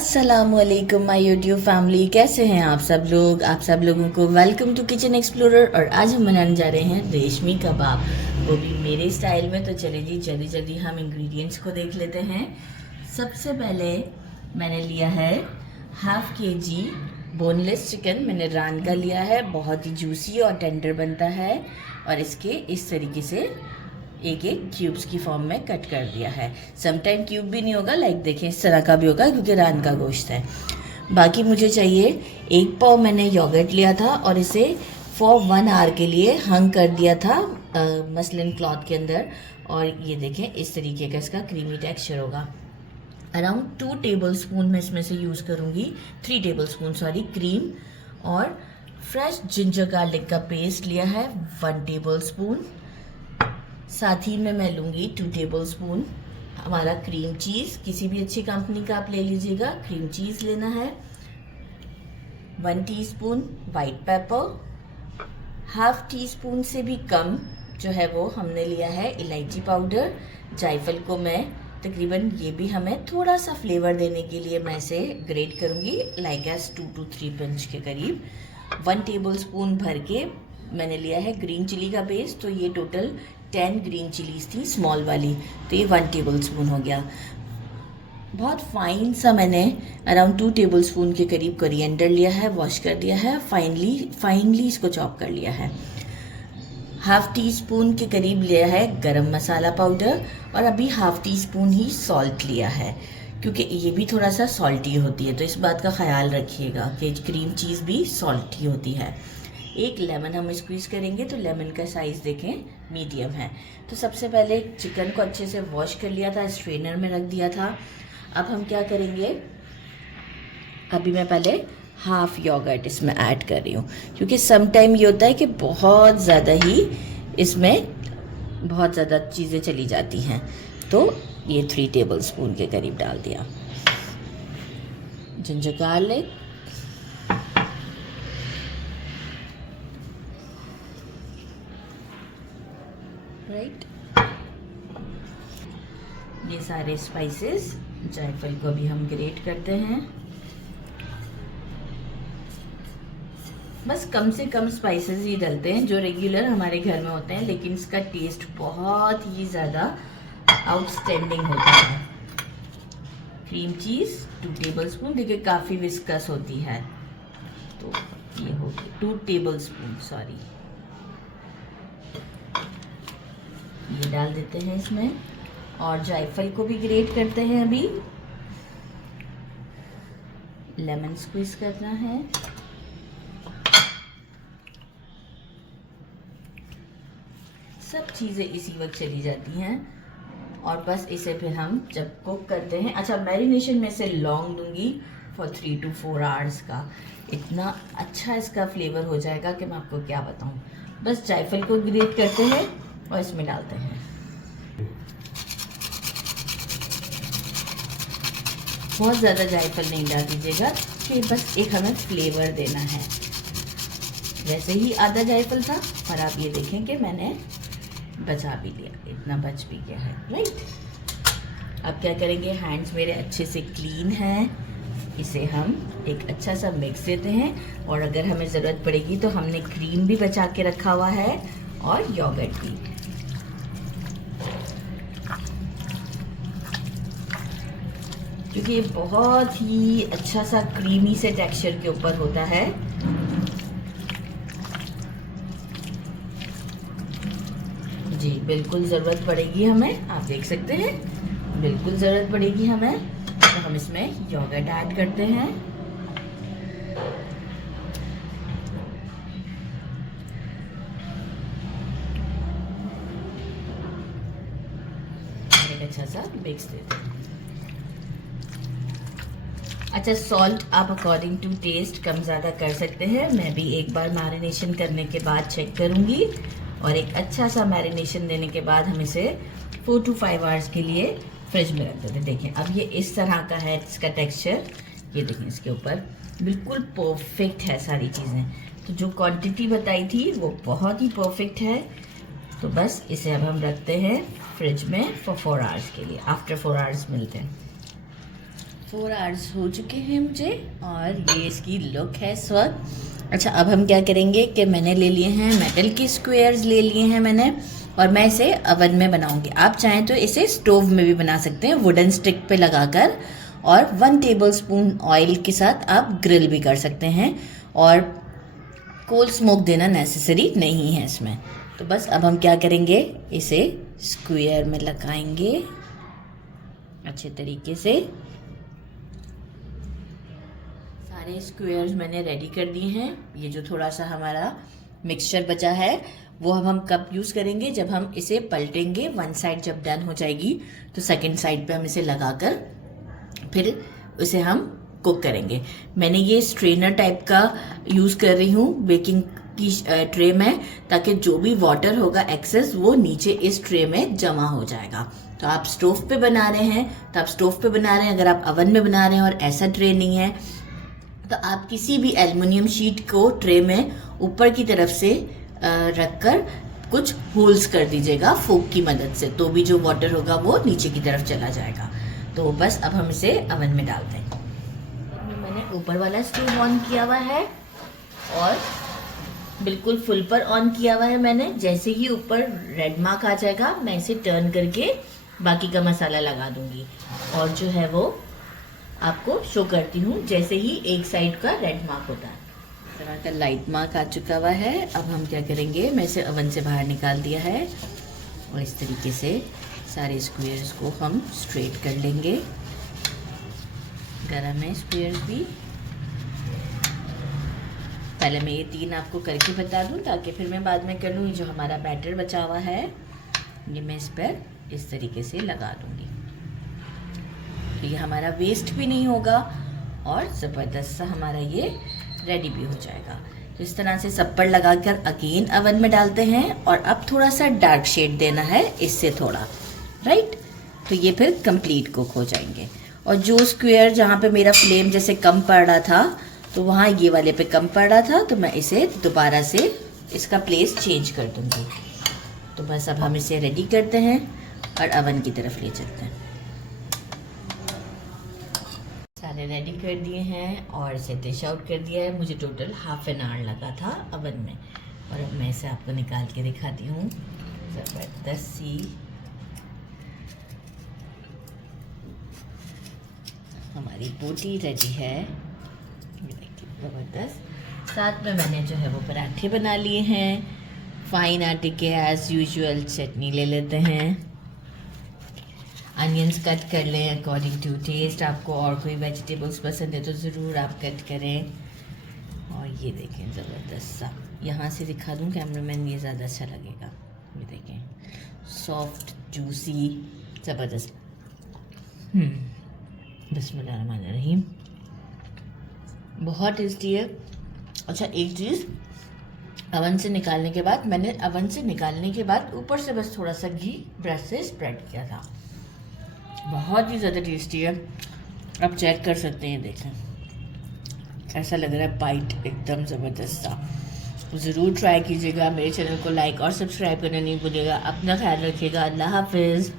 अस्सलामुअलैकुम my YouTube family, कैसे हैं आप सब लोग। आप सब लोगों को वेलकम टू किचन एक्सप्लोरर। और आज हम बनाने जा रहे हैं रेशमी कबाब, वो भी मेरे स्टाइल में। तो चलिए जी जल्दी जल्दी हम इंग्रेडिएंट्स को देख लेते हैं। सबसे पहले मैंने लिया है हाफ केजी बोनलेस चिकन। मैंने रान का लिया है, बहुत ही जूसी और टेंडर बनता है। और इसके इस तरीके से एक एक क्यूब्स की फॉर्म में कट कर दिया है। समटाइम क्यूब भी नहीं होगा, लाइक देखें इस तरह का भी होगा क्योंकि रान का गोश्त है। बाकी मुझे चाहिए 1 पाव मैंने योगर्ट लिया था और इसे फॉर 1 आवर के लिए हंग कर दिया था मसलिन क्लॉथ के अंदर। और ये देखें इस तरीके का इसका क्रीमी टेक्सचर होगा। अराउंड 2 टेबल स्पून मैं इसमें से यूज़ करूँगी, 3 टेबल स्पून सॉरी क्रीम। और फ्रेश जिंजर गार्लिक का पेस्ट लिया है 1 टेबल स्पून। साथ ही में मैं लूँगी 2 टेबल स्पून हमारा क्रीम चीज़, किसी भी अच्छी कंपनी का आप ले लीजिएगा। क्रीम चीज़ लेना है। 1 teaspoon white paper, half tea spoon से भी कम जो है वो हमने लिया है इलायची पाउडर। जायफल को मैं तकरीबन, ये भी हमें थोड़ा सा फ्लेवर देने के लिए मैं इसे ग्रेट करूँगी, लाइक एज 2 to 3 पिंच के करीब। 1 टेबल स्पून भर के मैंने लिया है ग्रीन चिली का पेस्ट। तो ये टोटल 10 ग्रीन चिलीज थी स्मॉल वाली, तो ये 1 टेबल स्पून हो गया। बहुत फाइन मैंने अराउंड 2 टेबल स्पून के करीब कोरिएंडर लिया है, वॉश कर दिया है, फाइनली इसको चॉप कर लिया है। हाफ टी स्पून के करीब लिया है गरम मसाला पाउडर। और अभी हाफ टी स्पून ही सॉल्ट लिया है क्योंकि ये भी थोड़ा सा सॉल्टी होती है, तो इस बात का ख्याल रखिएगा कि क्रीम चीज़ भी सॉल्टी होती है। 1 लेमन हम स्क्वीज़ करेंगे, तो लेमन का साइज़ देखें मीडियम है। तो सबसे पहले चिकन को अच्छे से वॉश कर लिया था, स्ट्रेनर में रख दिया था। अब हम क्या करेंगे, अभी मैं पहले हाफ योगर्ट इसमें ऐड कर रही हूँ क्योंकि सम टाइम ये होता है कि बहुत ज़्यादा ही इसमें बहुत ज़्यादा चीज़ें चली जाती हैं। तो ये 3 टेबल स्पून के करीब डाल दिया। जिंजर गार्लिक, राइट, ये सारे स्पाइसेस। जायफल को भी हम ग्रेट करते हैं। बस कम से कम स्पाइसेस ही डलते हैं जो रेगुलर हमारे घर में होते हैं, लेकिन इसका टेस्ट बहुत ही ज़्यादा आउटस्टैंडिंग होता है। क्रीम चीज़ 2 टेबल स्पून, देखिए काफ़ी विस्कस होती है, तो ये हो गया 2 टेबल स्पून सॉरी। ये डाल देते हैं इसमें और जायफल को भी ग्रेट करते हैं। अभी लेमन स्क्वीज करना है। सब चीज़ें इसी वक्त चली जाती हैं और बस इसे फिर हम जब कुक करते हैं। अच्छा, मैरिनेशन में से लौंग दूंगी फॉर 3 to 4 आवर्स का। इतना अच्छा इसका फ्लेवर हो जाएगा कि मैं आपको क्या बताऊं। बस जायफल को ग्रेट करते हैं और इसमें डालते हैं। बहुत ज़्यादा जायफल नहीं डाल दीजिएगा कि बस एक हमें फ्लेवर देना है। वैसे ही आधा जायफल था और आप ये देखें कि मैंने बचा भी लिया, इतना बच भी गया है, राइट। अब क्या करेंगे, हैंड्स मेरे अच्छे से क्लीन हैं, इसे हम एक अच्छा सा मिक्स देते हैं। और अगर हमें ज़रूरत पड़ेगी तो हमने क्रीम भी बचा के रखा हुआ है और योगर्ट भी। क्योंकि ये बहुत ही अच्छा सा क्रीमी से टेक्सचर के ऊपर होता है। जी बिल्कुल ज़रूरत पड़ेगी हमें, आप देख सकते हैं बिल्कुल ज़रूरत पड़ेगी हमें। तो हम इसमें योगर्ट ऐड करते हैं। एक अच्छा सा मिक्स देते हैं। अच्छा, सॉल्ट आप अकॉर्डिंग टू टेस्ट कम ज़्यादा कर सकते हैं। मैं भी एक बार मैरिनेशन करने के बाद चेक करूँगी और एक अच्छा सा मैरिनेशन देने के बाद हम इसे 4 to 5 आवर्स के लिए फ्रिज में रख देते हैं। देखिए अब ये इस तरह का है इसका टेक्सचर। ये देखिए इसके ऊपर बिल्कुल परफेक्ट है सारी चीज़ें। तो जो क्वांटिटी बताई थी वो बहुत ही परफेक्ट है। तो बस इसे अब हम रखते हैं फ्रिज में फॉर 4 आवर्स के लिए। आफ्टर 4 आवर्स मिलते हैं। 4 आवर्स हो चुके हैं मुझे और ये इसकी लुक है इस वक्त। अच्छा, अब हम क्या करेंगे कि मैंने ले लिए हैं मेटल के स्क्वायर्स ले लिए हैं मैंने, और मैं इसे अवन में बनाऊंगी। आप चाहें तो इसे स्टोव में भी बना सकते हैं वुडन स्टिक पे लगाकर, और 1 टेबलस्पून ऑयल के साथ आप ग्रिल भी कर सकते हैं, और कोल स्मोक देना नेसेसरी नहीं है इसमें। तो बस अब हम क्या करेंगे, इसे स्क्वायर में लगाएंगे अच्छे तरीके से। सारे स्क्वायर्स मैंने रेडी कर दिए हैं। ये जो थोड़ा सा हमारा मिक्सचर बचा है वो हम कब यूज़ करेंगे, जब हम इसे पलटेंगे। 1 साइड जब डन हो जाएगी तो सेकंड साइड पे हम इसे लगाकर फिर उसे हम कुक करेंगे। मैंने ये स्ट्रेनर टाइप का यूज़ कर रही हूँ बेकिंग की ट्रे में, ताकि जो भी वाटर होगा एक्सेस वो नीचे इस ट्रे में जमा हो जाएगा। तो आप स्टोव पे बना रहे हैं तो आप स्टोव पे बना रहे हैं, अगर आप अवन में बना रहे हैं और ऐसा ट्रे नहीं है तो आप किसी भी एल्युमिनियम शीट को ट्रे में ऊपर की तरफ से रखकर कुछ होल्स कर दीजिएगा फोक की मदद से, तो भी जो वाटर होगा वो नीचे की तरफ चला जाएगा। तो बस अब हम इसे अवन में डालते हैं। मैंने ऊपर वाला स्टोव ऑन किया हुआ है और बिल्कुल फुल पर ऑन किया हुआ है मैंने। जैसे ही ऊपर रेड मार्क आ जाएगा मैं इसे टर्न करके बाकी का मसाला लगा दूंगी, और जो है वो आपको शो करती हूँ जैसे ही एक साइड का रेड मार्क होता है। इस तरह का लाइट मार्क आ चुका हुआ है। अब हम क्या करेंगे, मैं इसे ओवन से बाहर निकाल दिया है और इस तरीके से सारे स्क्वायर्स को हम स्ट्रेट कर लेंगे। गरम है स्क्वायर्स भी। पहले मैं ये 3 आपको करके बता दूं ताकि फिर मैं बाद में कर लूँ। जो हमारा बैटर बचा हुआ है ये मैं इस पर इस तरीके से लगा दूंगी, तो ये हमारा वेस्ट भी नहीं होगा और ज़बरदस्त सा हमारा ये रेडी भी हो जाएगा। तो इस तरह से सब पर लगाकर अगेन अवन में डालते हैं, और अब थोड़ा सा डार्क शेड देना है इससे थोड़ा, राइट। तो ये फिर कंप्लीट कुक हो जाएंगे। और जो स्क्वायर जहाँ पे मेरा फ्लेम जैसे कम पड़ रहा था तो वहाँ ये वाले पे कम पड़ रहा था, तो मैं इसे दोबारा से इसका प्लेस चेंज कर दूँगी। तो बस अब हम इसे रेडी करते हैं और अवन की तरफ ले चलते हैं। सारे रेडी कर दिए हैं और इसे डिश आउट कर दिया है। मुझे टोटल ½ एन आवर लगा था अवन में, और अब मैं इसे आपको निकाल के दिखाती हूँ। ज़बरदस्त सी हमारी बोटी रेडी है, ज़बरदस्त। साथ में मैंने जो है वो पराठे बना लिए हैं। फाइन आटे के एज़ यूजुअल चटनी ले लेते हैं। अनियंस कट कर लें अकॉर्डिंग टू टेस्ट। आपको और कोई वेजिटेबल्स पसंद है तो ज़रूर आप कट करें। और ये देखें ज़बरदस्त सा, यहाँ से दिखा दूँ कैमरामैन, ये ज़्यादा अच्छा लगेगा। ये देखें सॉफ्ट जूसी ज़बरदस्त। बिस्मिल्लाहिर्रहमानिर्रहीम, बहुत टेस्टी है। अच्छा, एक चीज़, अवन से निकालने के बाद ऊपर से बस थोड़ा सा घी ब्रश से स्प्रेड किया था। बहुत ही ज़्यादा टेस्टी है, आप चेक कर सकते हैं। देखें ऐसा लग रहा है बाइट एकदम ज़बरदस्त सा। ज़रूर ट्राई कीजिएगा। मेरे चैनल को लाइक और सब्सक्राइब करना नहीं भूलिएगा। अपना ख्याल रखिएगा। अल्लाह हाफिज़।